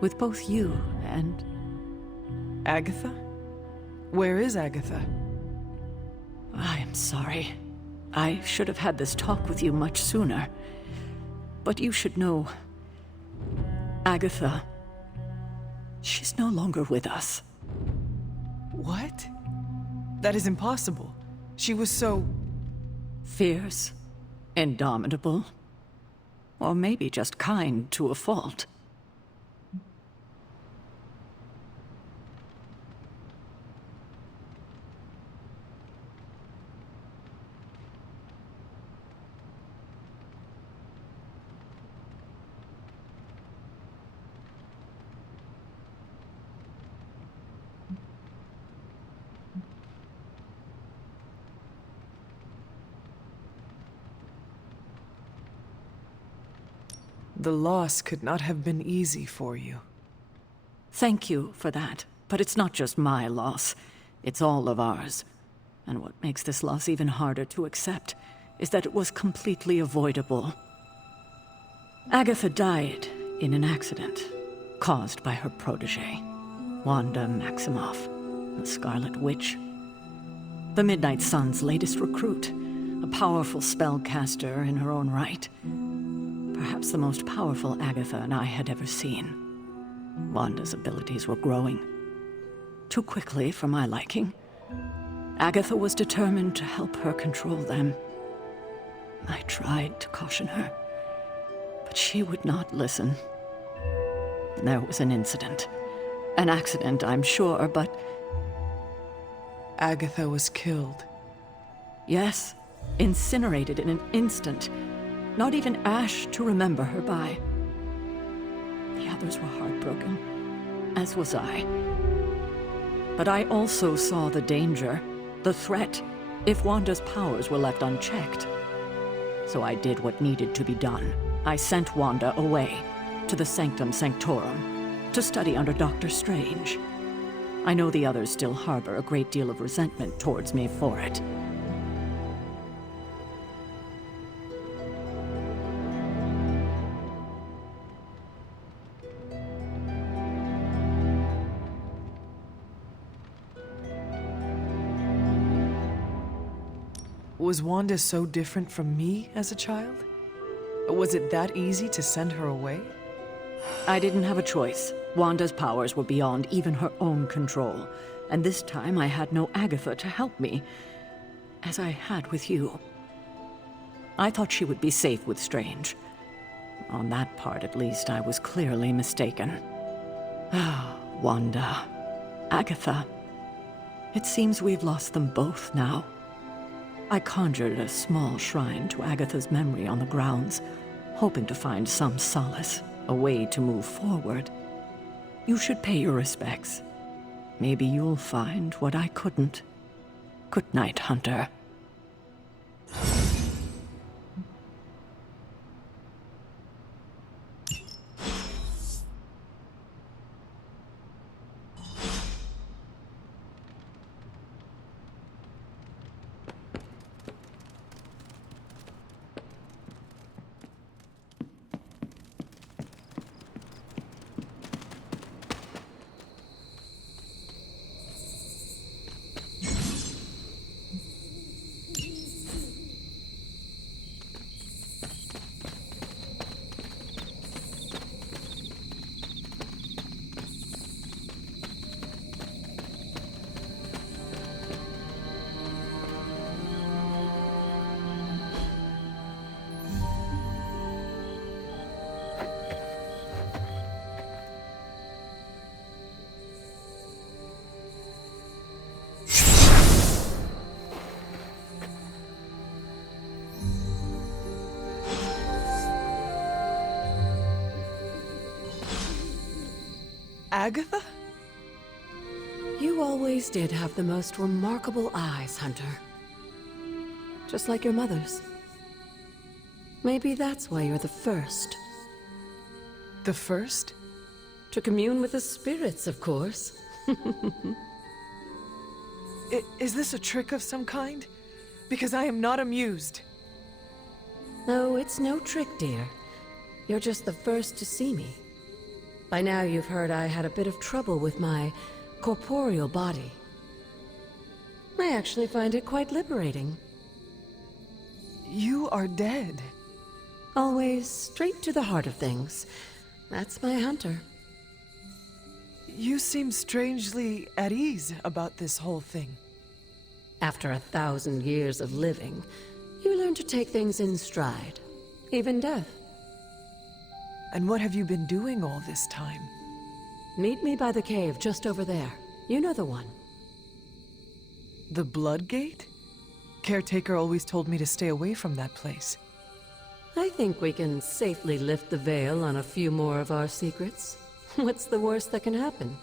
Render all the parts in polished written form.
with both you and... Agatha? Where is Agatha? I am sorry. I should have had this talk with you much sooner. But you should know... Agatha... she's no longer with us. What? That is impossible. She was so... Fierce, indomitable, or maybe just kind to a fault. The loss could not have been easy for you. Thank you for that, but it's not just my loss. It's all of ours. And what makes this loss even harder to accept is that it was completely avoidable. Agatha died in an accident caused by her protege, Wanda Maximoff, the Scarlet Witch. The Midnight Sun's latest recruit, a powerful spellcaster in her own right. Perhaps the most powerful Agatha and I had ever seen. Wanda's abilities were growing. Too quickly for my liking. Agatha was determined to help her control them. I tried to caution her, but she would not listen. There was an incident. An accident, I'm sure, but... Agatha was killed. Yes, incinerated in an instant. Not even ash to remember her by. The others were heartbroken, as was I. But I also saw the danger, the threat, if Wanda's powers were left unchecked. So I did what needed to be done. I sent Wanda away, to the Sanctum Sanctorum, to study under Doctor Strange. I know the others still harbor a great deal of resentment towards me for it. Was Wanda so different from me as a child? Was it that easy to send her away? I didn't have a choice. Wanda's powers were beyond even her own control, and this time I had no Agatha to help me, as I had with you. I thought she would be safe with Strange. On that part, at least, I was clearly mistaken. Ah, Wanda. Agatha. It seems we've lost them both now. I conjured a small shrine to Agatha's memory on the grounds, hoping to find some solace, a way to move forward. You should pay your respects. Maybe you'll find what I couldn't. Good night, Hunter. Agatha? You always did have the most remarkable eyes, Hunter. Just like your mother's. Maybe that's why you're the first. The first? To commune with the spirits, of course. Is this a trick of some kind? Because I am not amused. No, it's no trick, dear. You're just the first to see me. By now you've heard I had a bit of trouble with my corporeal body. I actually find it quite liberating. You are dead. Always straight to the heart of things. That's my hunter. You seem strangely at ease about this whole thing. After 1,000 years of living, you learn to take things in stride. Even death. And what have you been doing all this time? Meet me by the cave just over there. You know the one. The Blood Gate? Caretaker always told me to stay away from that place. I think we can safely lift the veil on a few more of our secrets. What's the worst that can happen?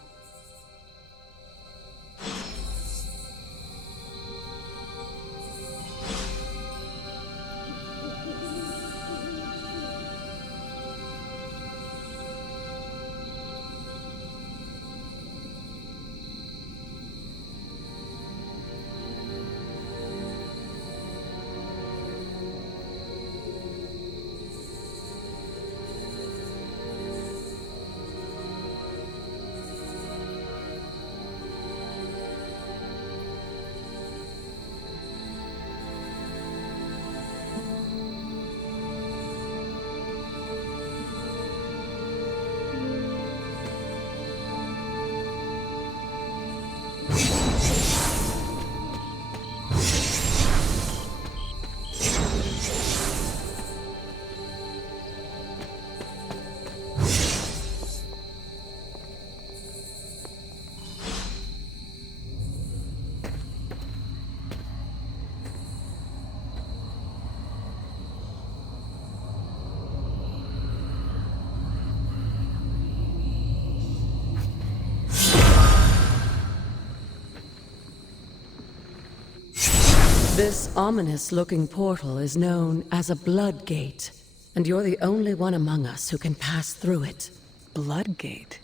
This ominous-looking portal is known as a Blood Gate, and you're the only one among us who can pass through it. Blood Gate?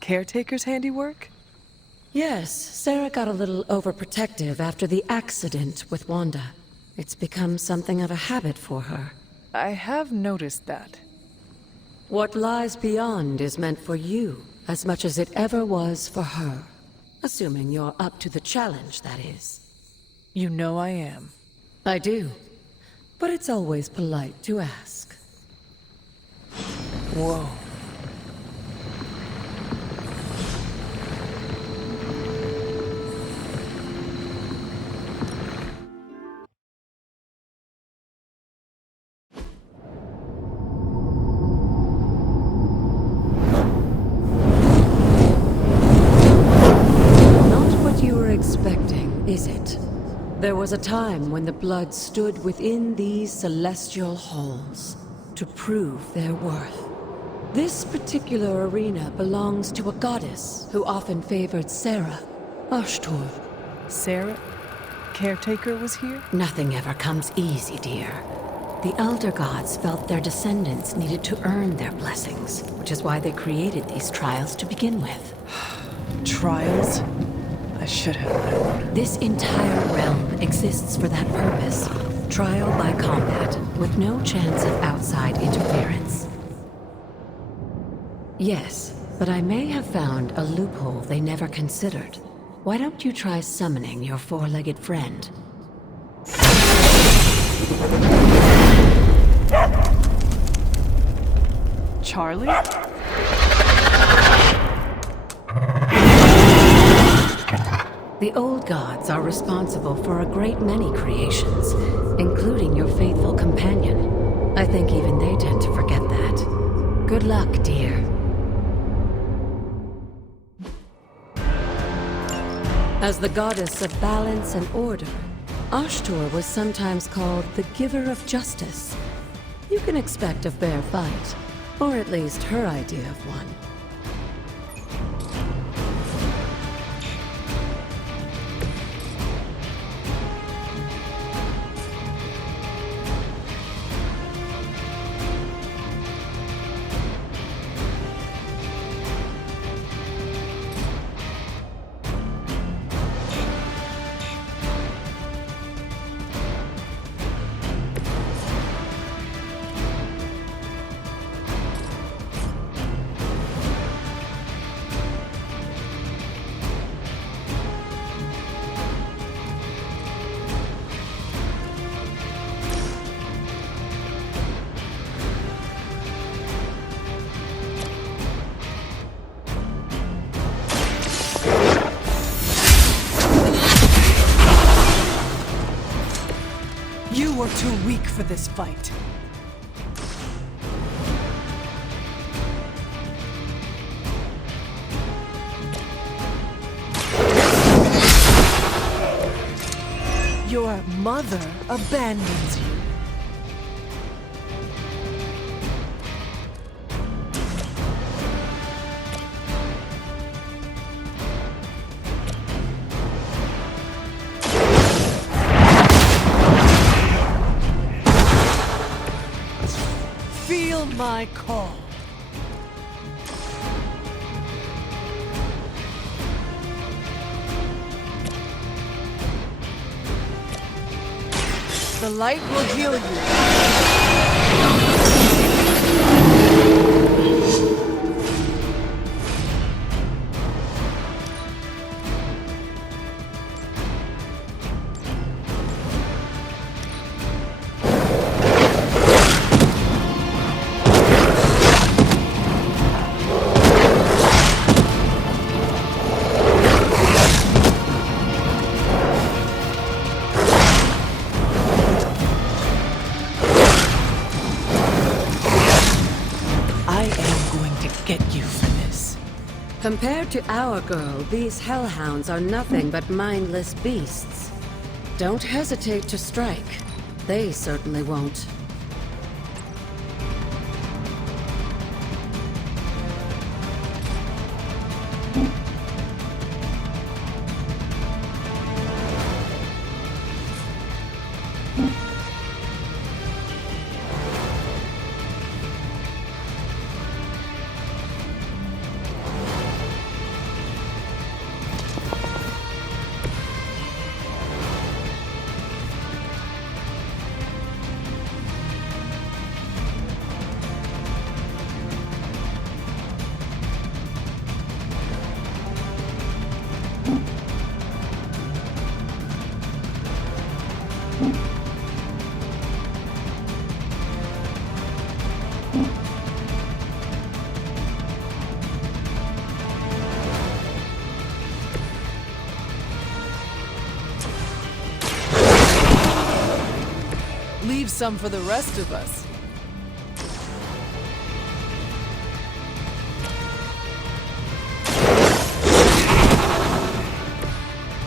Caretaker's handiwork? Yes, Sarah got a little overprotective after the accident with Wanda. It's become something of a habit for her. I have noticed that. What lies beyond is meant for you, as much as it ever was for her. Assuming you're up to the challenge, that is. You know I am. I do. But it's always polite to ask. Whoa. Not what you were expecting, is it? There was a time when the Blood stood within these celestial halls to prove their worth. This particular arena belongs to a goddess who often favored Sarah, Ashtur. Sarah? Caretaker was here? Nothing ever comes easy, dear. The Elder Gods felt their descendants needed to earn their blessings, which is why they created these trials to begin with. Trials? I should have known. This entire realm exists for that purpose. Trial by combat, with no chance of outside interference. Yes, but I may have found a loophole they never considered. Why don't you try summoning your four-legged friend? Charlie? The old gods are responsible for a great many creations, including your faithful companion. I think even they tend to forget that. Good luck, dear. As the goddess of balance and order, Ashtur was sometimes called the Giver of Justice. You can expect a fair fight, or at least her idea of one. You're too weak for this fight. Your mother abandons you. Feel my call. The light will heal you. Get you for this. Compared to our girl, these hellhounds are nothing but mindless beasts. Don't hesitate to strike. They certainly won't. Leave some for the rest of us.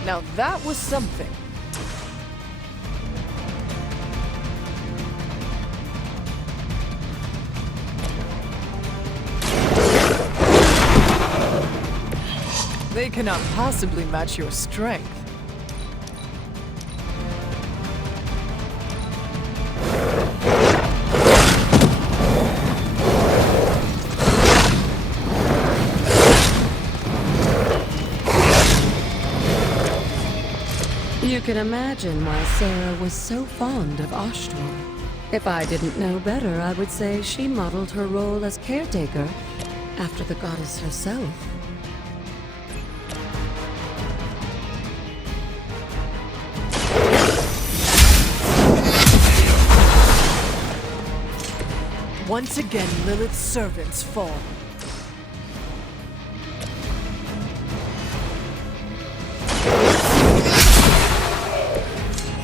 Now that was something. They cannot possibly match your strength. You can imagine why Sarah was so fond of Ashtral. If I didn't know better, I would say she modeled her role as caretaker after the goddess herself. Once again, Lilith's servants fall.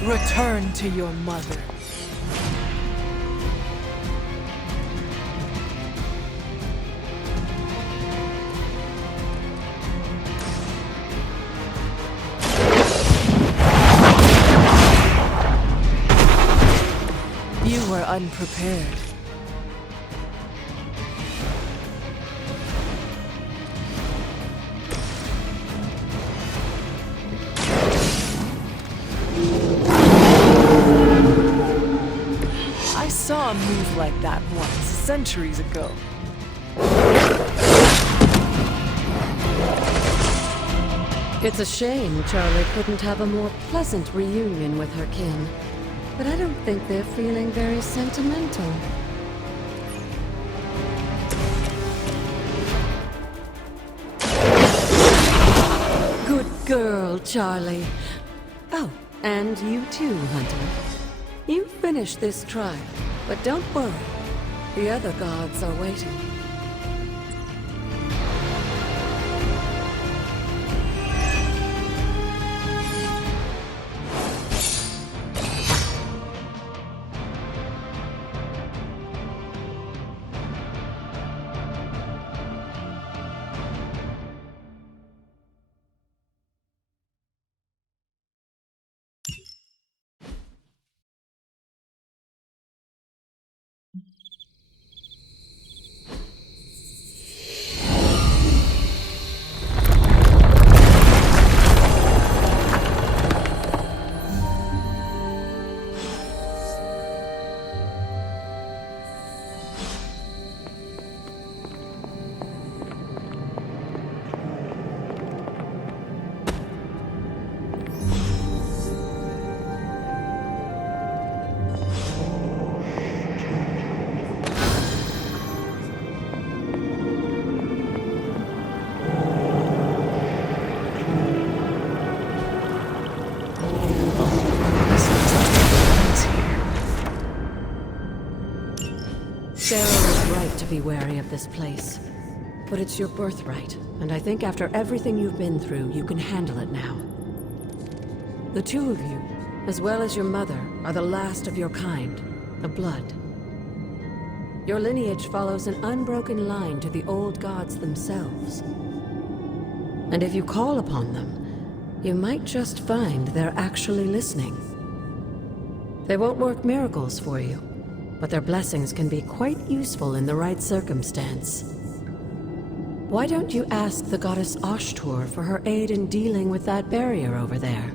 Return to your mother. You were unprepared. I saw a move like that once, centuries ago. It's a shame Charlie couldn't have a more pleasant reunion with her kin. But I don't think they're feeling very sentimental. Good girl, Charlie. Oh, and you too, Hunter. You finished this trial, but don't worry. The other gods are waiting. wary of this place. But it's your birthright, and I think after everything you've been through, you can handle it now. The two of you, as well as your mother, are the last of your kind, the Blood. Your lineage follows an unbroken line to the old gods themselves. And if you call upon them, you might just find they're actually listening. They won't work miracles for you, but their blessings can be quite useful in the right circumstance. Why don't you ask the goddess Ashtur for her aid in dealing with that barrier over there?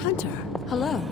Hunter, hello.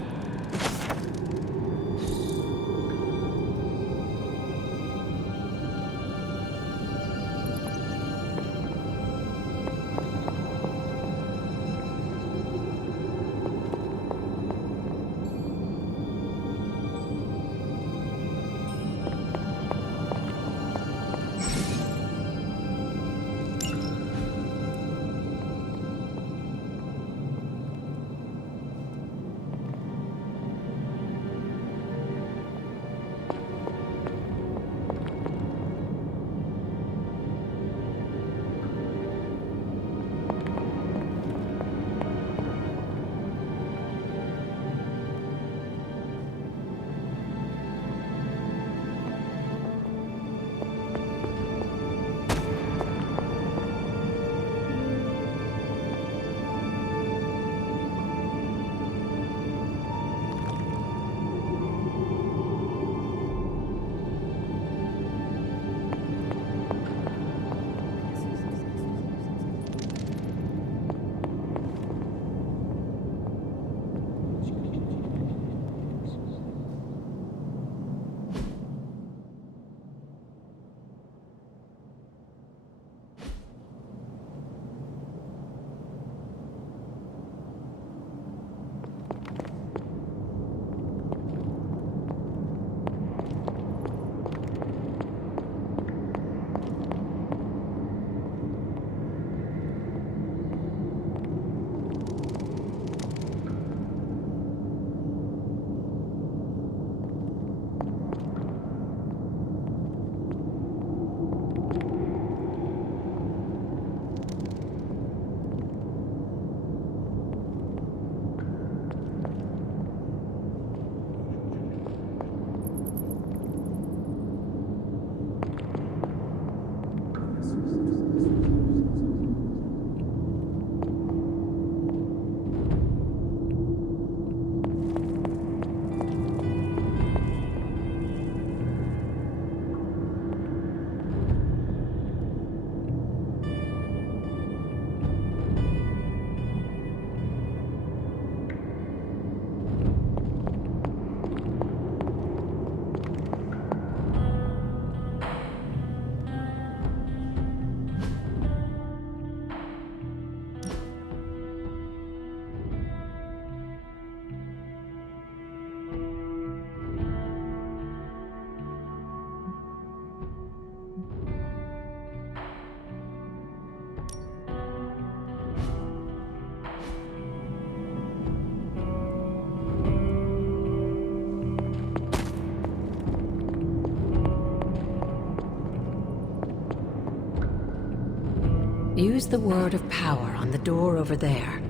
Use the word of power on the door over there.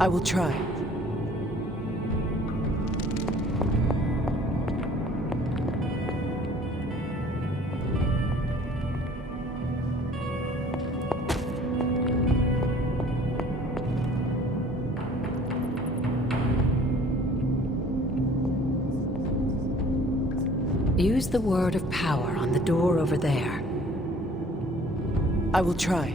I will try. Use the word of power on the door over there. I will try.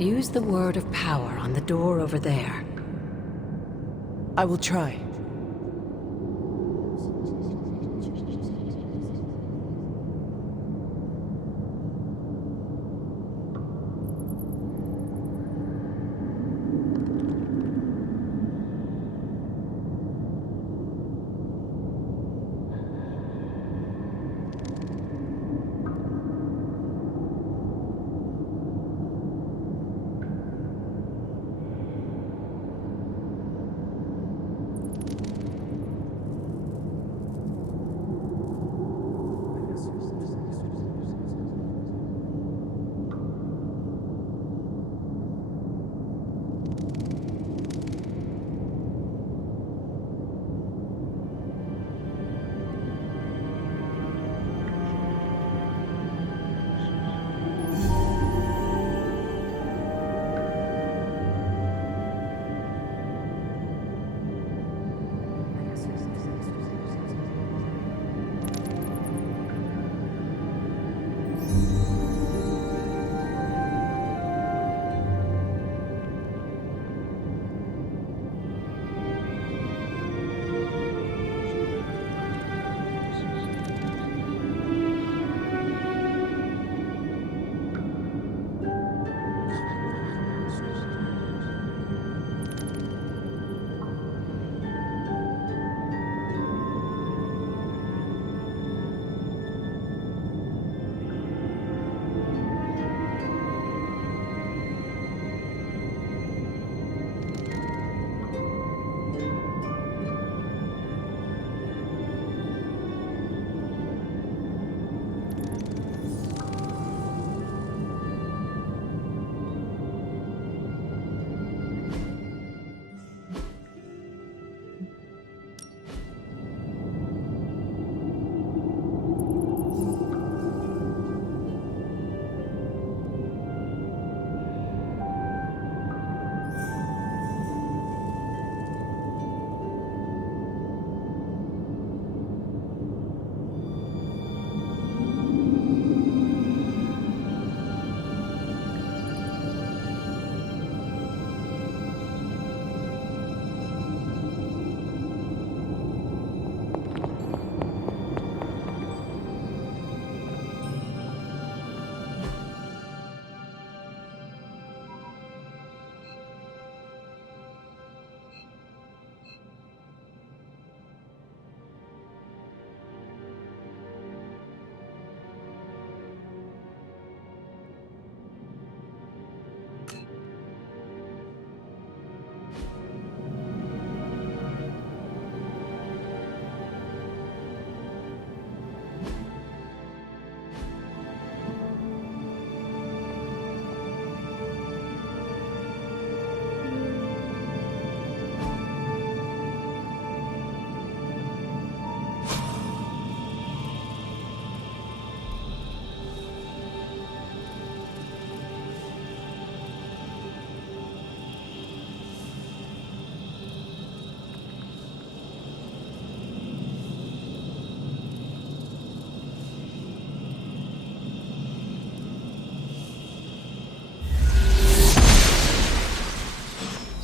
Use the word of power on the door over there. I will try.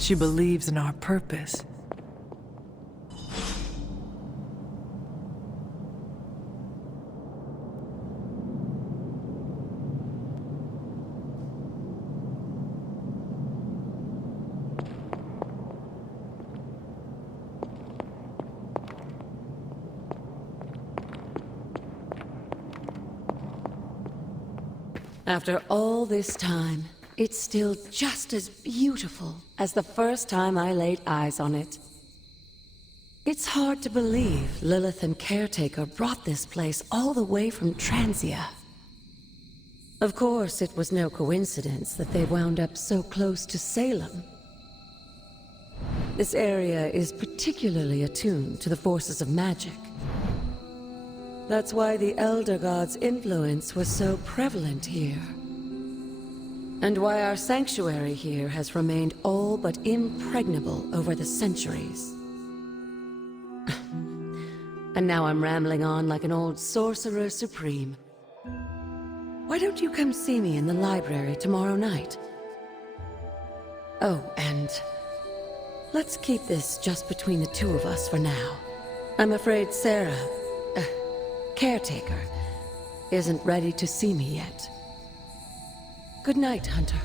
She believes in our purpose. After all this time, it's still just as beautiful as the first time I laid eyes on it. It's hard to believe Lilith and Caretaker brought this place all the way from Transia. Of course, it was no coincidence that they wound up so close to Salem. This area is particularly attuned to the forces of magic. That's why the Elder God's influence was so prevalent here. And why our sanctuary here has remained all but impregnable over the centuries. And now I'm rambling on like an old sorcerer supreme. Why don't you come see me in the library tomorrow night? Oh, and let's keep this just between the two of us for now. I'm afraid Sarah, caretaker, isn't ready to see me yet. Good night, Hunter.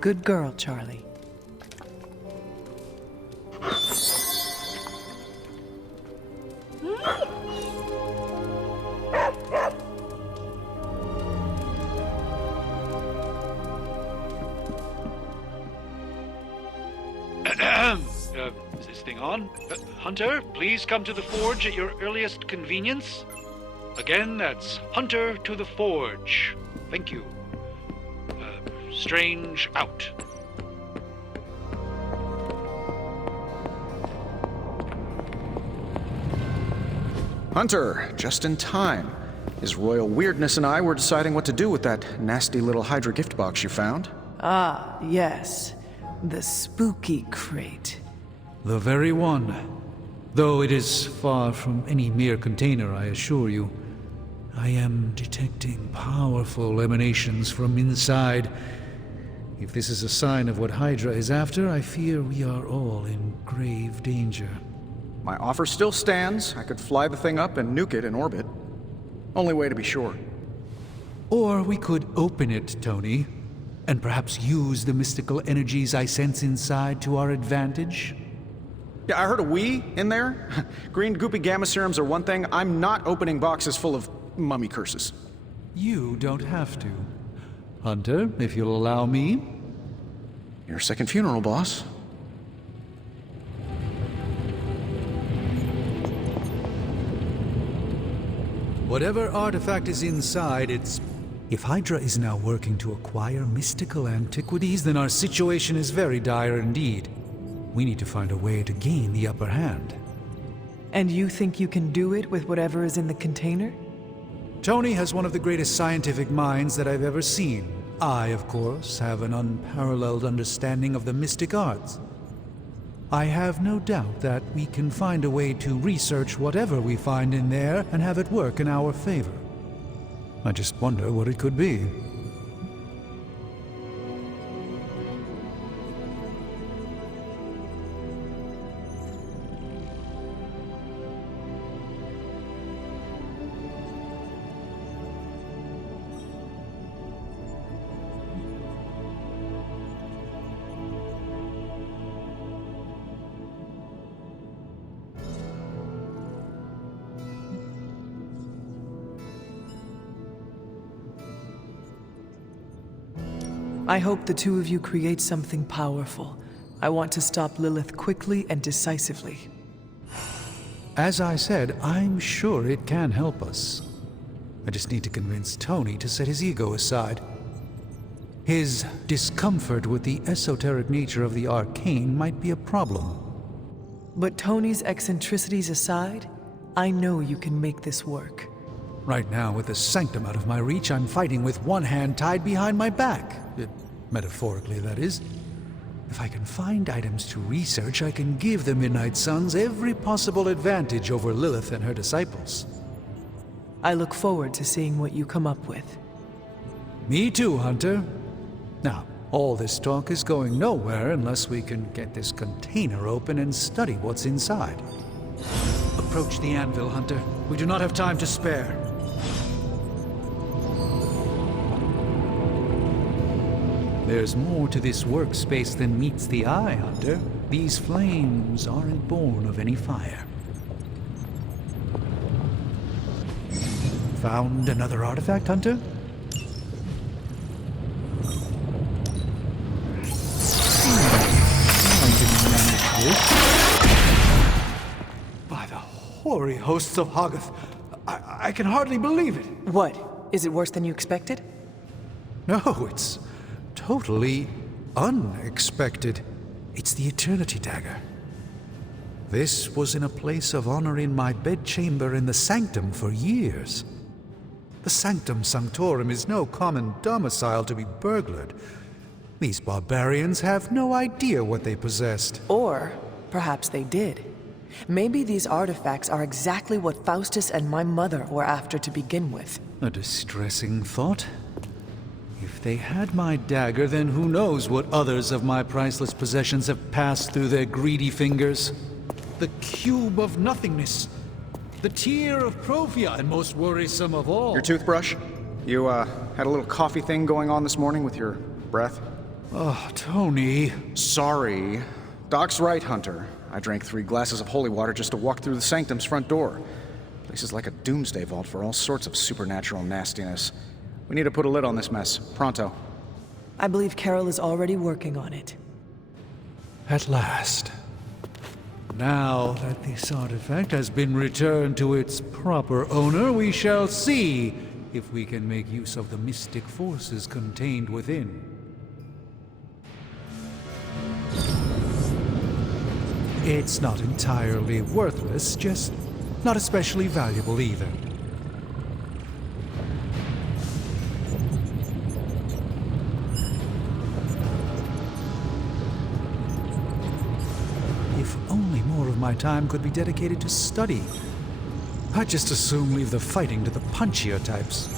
Good girl, Charlie. Is this thing on? Hunter, please come to the forge at your earliest convenience. Again, that's Hunter to the forge. Thank you. Strange out. Hunter, just in time. His royal weirdness and I were deciding what to do with that nasty little Hydra gift box you found. Ah, yes. The spooky crate. The very one. Though it is far from any mere container, I assure you. I am detecting powerful emanations from inside. If this is a sign of what Hydra is after, I fear we are all in grave danger. My offer still stands. I could fly the thing up and nuke it in orbit. Only way to be sure. Or we could open it, Tony, and perhaps use the mystical energies I sense inside to our advantage. Yeah, I heard a "we" in there. Green goopy gamma serums are one thing. I'm not opening boxes full of mummy curses. You don't have to. Hunter, if you'll allow me. Your second funeral, boss. Whatever artifact is inside, it's... If Hydra is now working to acquire mystical antiquities, then our situation is very dire indeed. We need to find a way to gain the upper hand. And you think you can do it with whatever is in the container? Tony has one of the greatest scientific minds that I've ever seen. I, of course, have an unparalleled understanding of the mystic arts. I have no doubt that we can find a way to research whatever we find in there and have it work in our favor. I just wonder what it could be. I hope the two of you create something powerful. I want to stop Lilith quickly and decisively. As I said, I'm sure it can help us. I just need to convince Tony to set his ego aside. His discomfort with the esoteric nature of the arcane might be a problem. But Tony's eccentricities aside, I know you can make this work. Right now, with the sanctum out of my reach, I'm fighting with one hand tied behind my back. Metaphorically, that is. If I can find items to research, I can give the Midnight Suns every possible advantage over Lilith and her disciples. I look forward to seeing what you come up with. Me too, Hunter. Now, All this talk is going nowhere unless we can get this container open and study what's inside. Approach the anvil, Hunter. We do not have time to spare. There's more to this workspace than meets the eye, Hunter. These flames aren't born of any fire. Found another artifact, Hunter? By the hoary hosts of Hoggoth, I can hardly believe it. What? Is it worse than you expected? No, it's totally unexpected. It's the Eternity Dagger. This was in a place of honor in my bedchamber in the Sanctum for years. The Sanctum Sanctorum is no common domicile to be burglared. These barbarians have no idea what they possessed. Or perhaps they did. Maybe these artifacts are exactly what Faustus and my mother were after to begin with. A distressing thought. If they had my dagger, then who knows what others of my priceless possessions have passed through their greedy fingers. The Cube of Nothingness. The Tear of Profia, and most worrisome of all. Your toothbrush? You, had a little coffee thing going on this morning with your breath? Oh, Tony. Sorry. Doc's right, Hunter. I drank 3 glasses of holy water just to walk through the Sanctum's front door. Place is like a doomsday vault for all sorts of supernatural nastiness. We need to put a lid on this mess. Pronto. I believe Carol is already working on it. At last. Now that this artifact has been returned to its proper owner, we shall see if we can make use of the mystic forces contained within. It's not entirely worthless, just not especially valuable either. If only more of my time could be dedicated to study. I'd just as soon leave the fighting to the punchier types.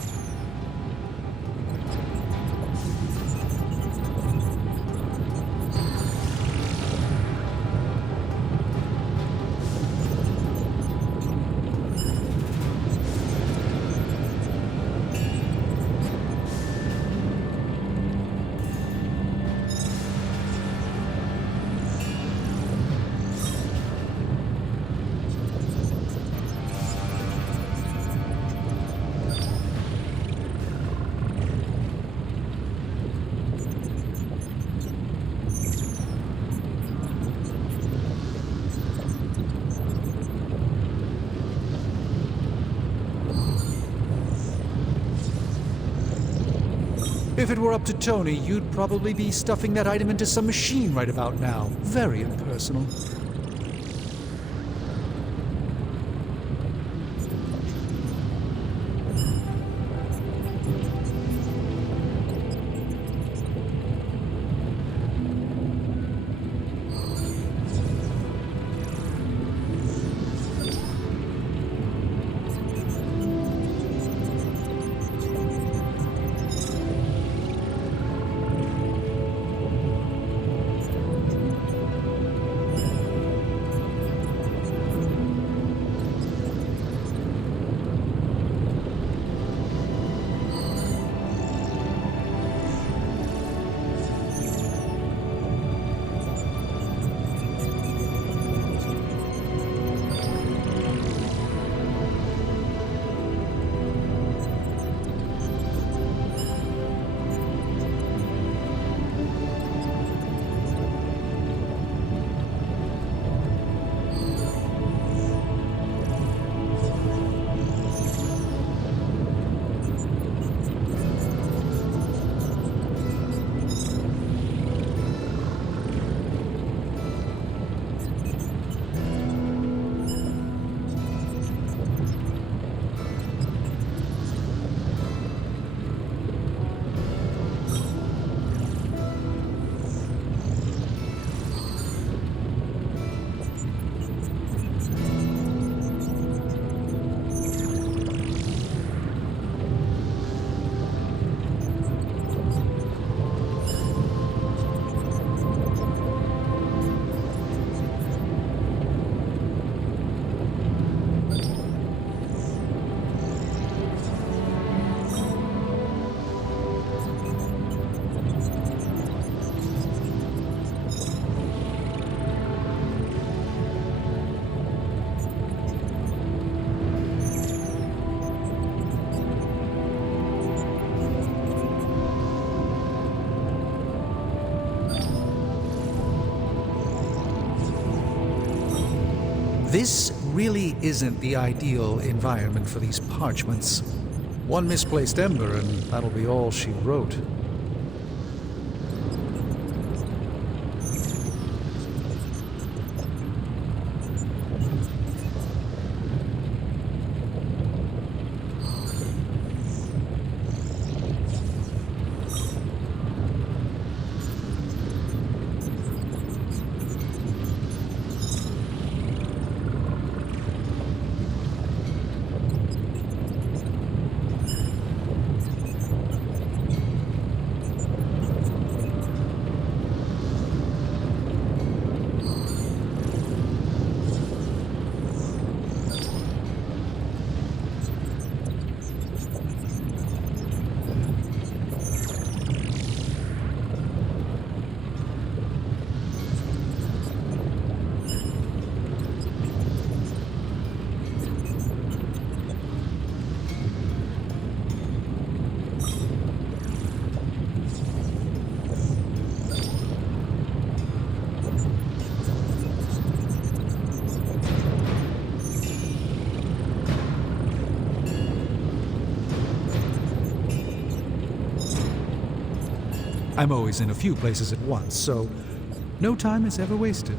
If it were up to Tony, you'd probably be stuffing that item into some machine right about now. Very impersonal. This really isn't the ideal environment for these parchments. One misplaced ember, and that'll be all she wrote. I'm always in a few places at once, so no time is ever wasted.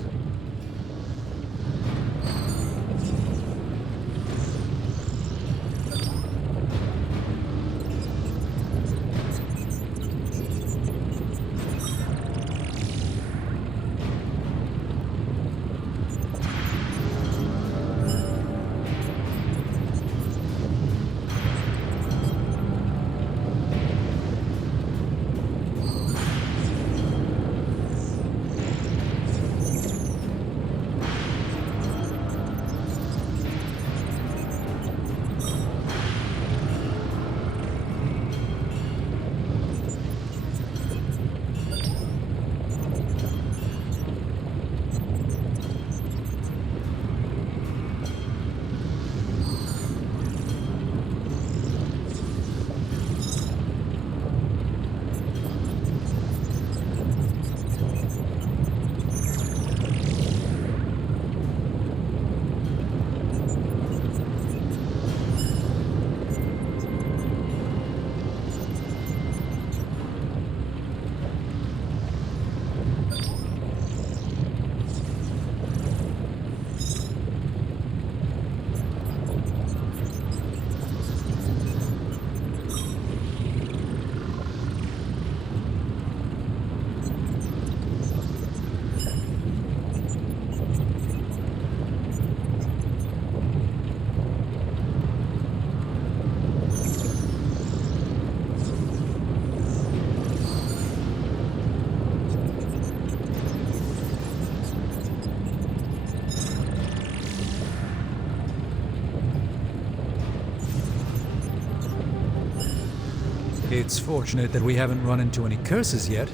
It's fortunate that we haven't run into any curses yet.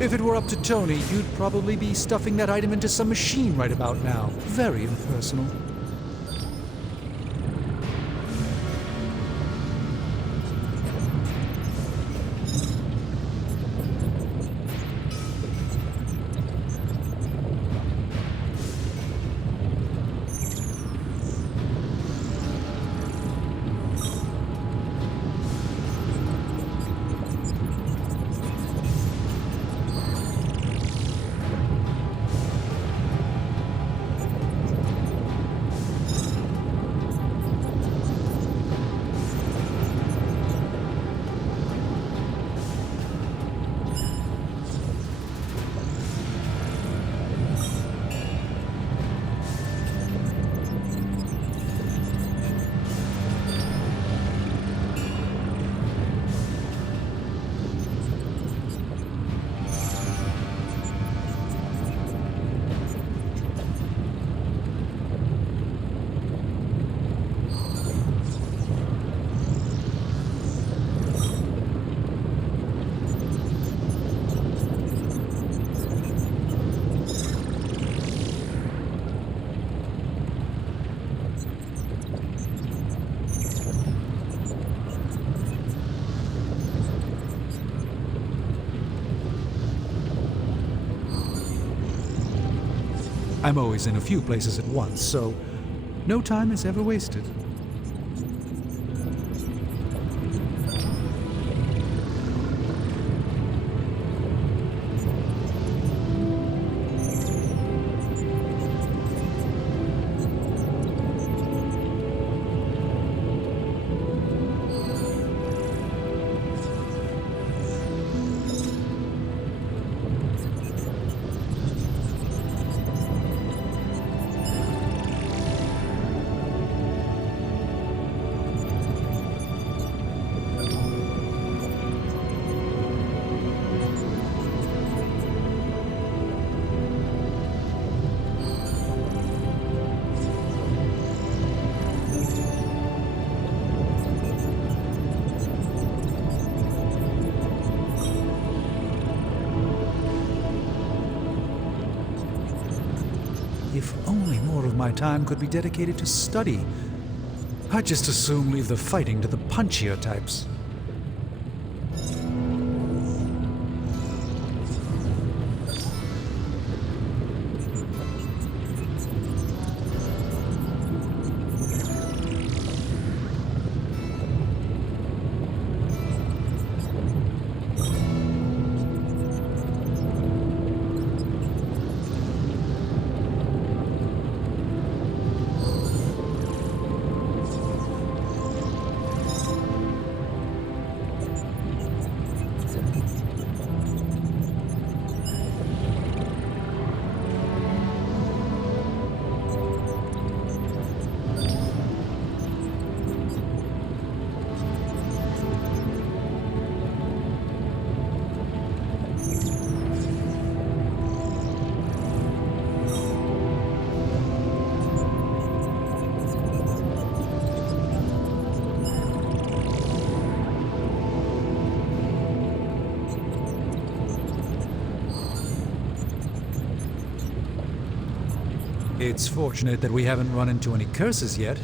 If it were up to Tony, you'd probably be stuffing that item into some machine right about now. Very impersonal. I'm always in a few places at once, so no time is ever wasted. If only more of my time could be dedicated to study. I'd just as soon leave the fighting to the punchier types. It's fortunate that we haven't run into any curses yet.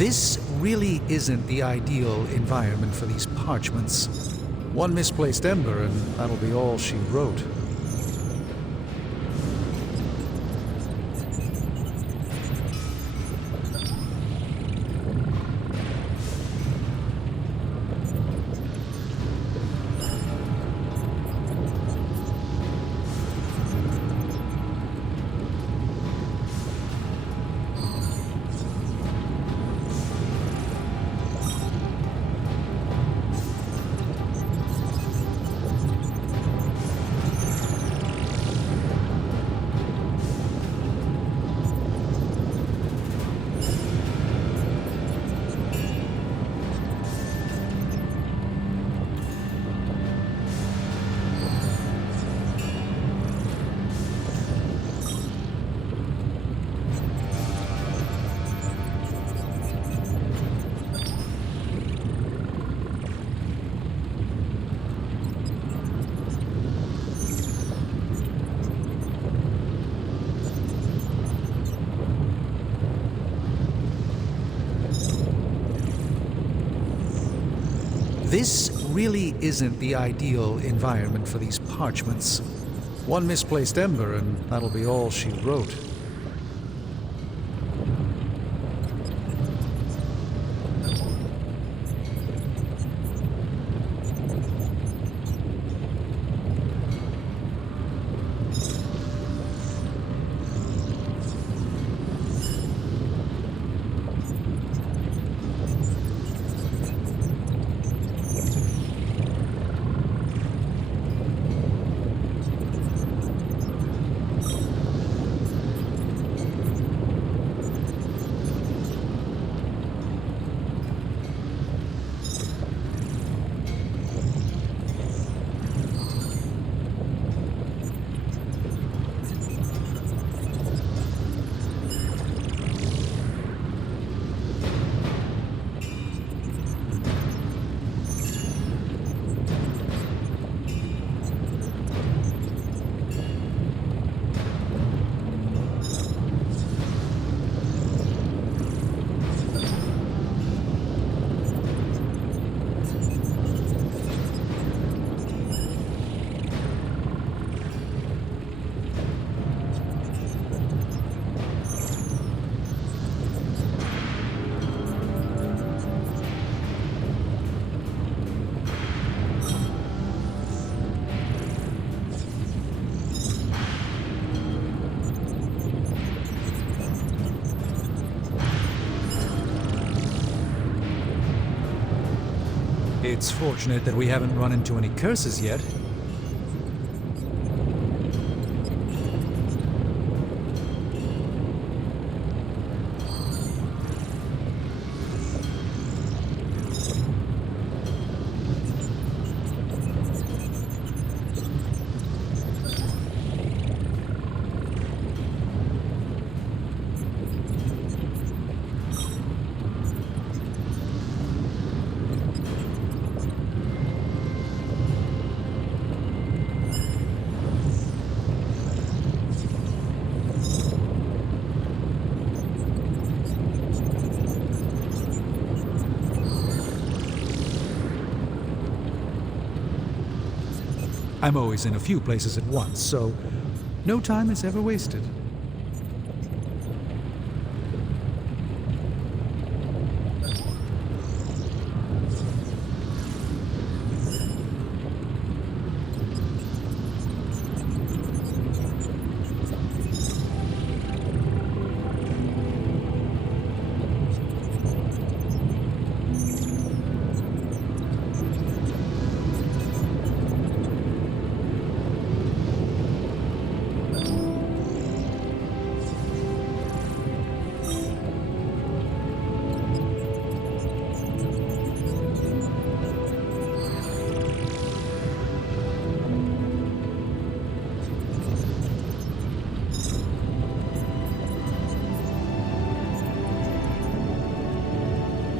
This really isn't the ideal environment for these parchments. One misplaced ember and that'll be all she wrote. This really isn't the ideal environment for these parchments. One misplaced ember, and that'll be all she wrote. It's fortunate that we haven't run into any curses yet. I'm always in a few places at once, so no time is ever wasted.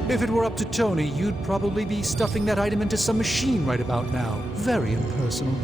If it were up to Tony, you'd probably be stuffing that item into some machine right about now. Very impersonal.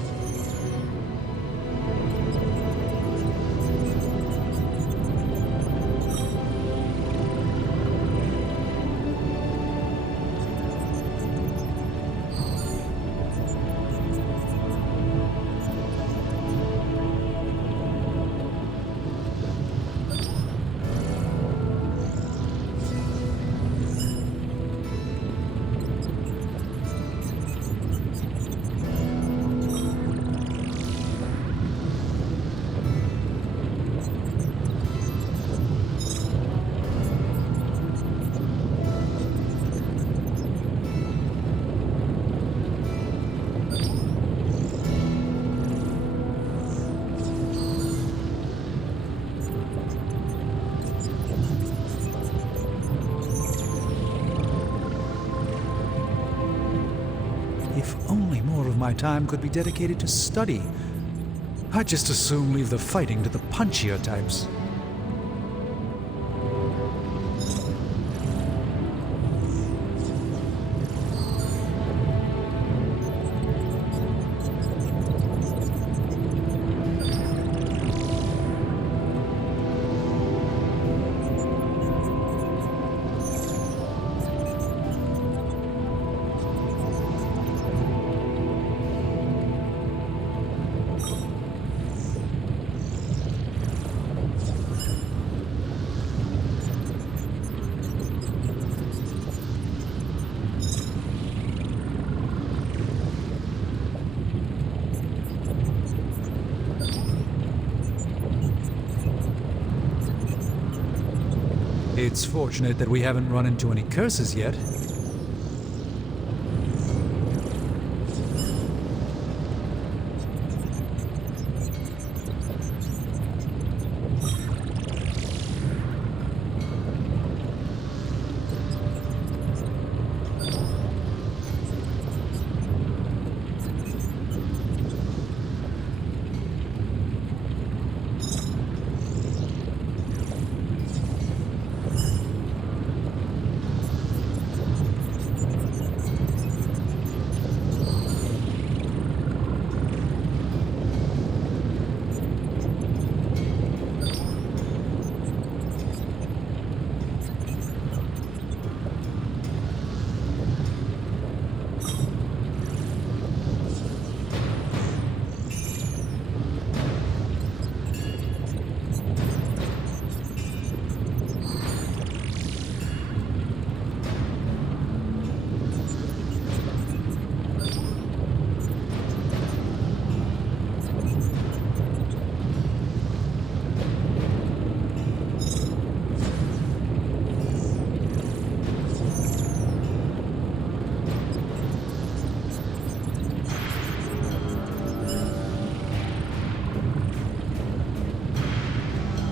If only more of my time could be dedicated to study. I'd just as soon leave the fighting to the punchier types. It's fortunate that we haven't run into any curses yet.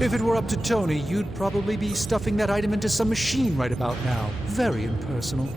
If it were up to Tony, you'd probably be stuffing that item into some machine right about now. Very impersonal.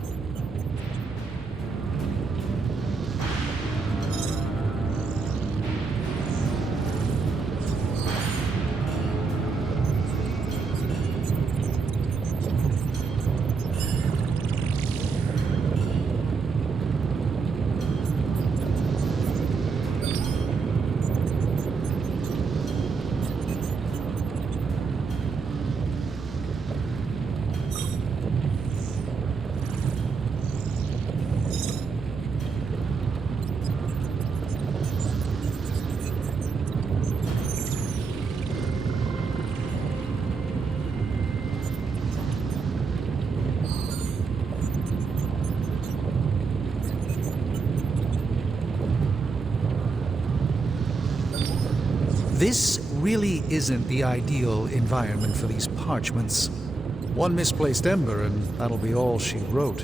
This really isn't the ideal environment for these parchments. One misplaced ember, and that'll be all she wrote.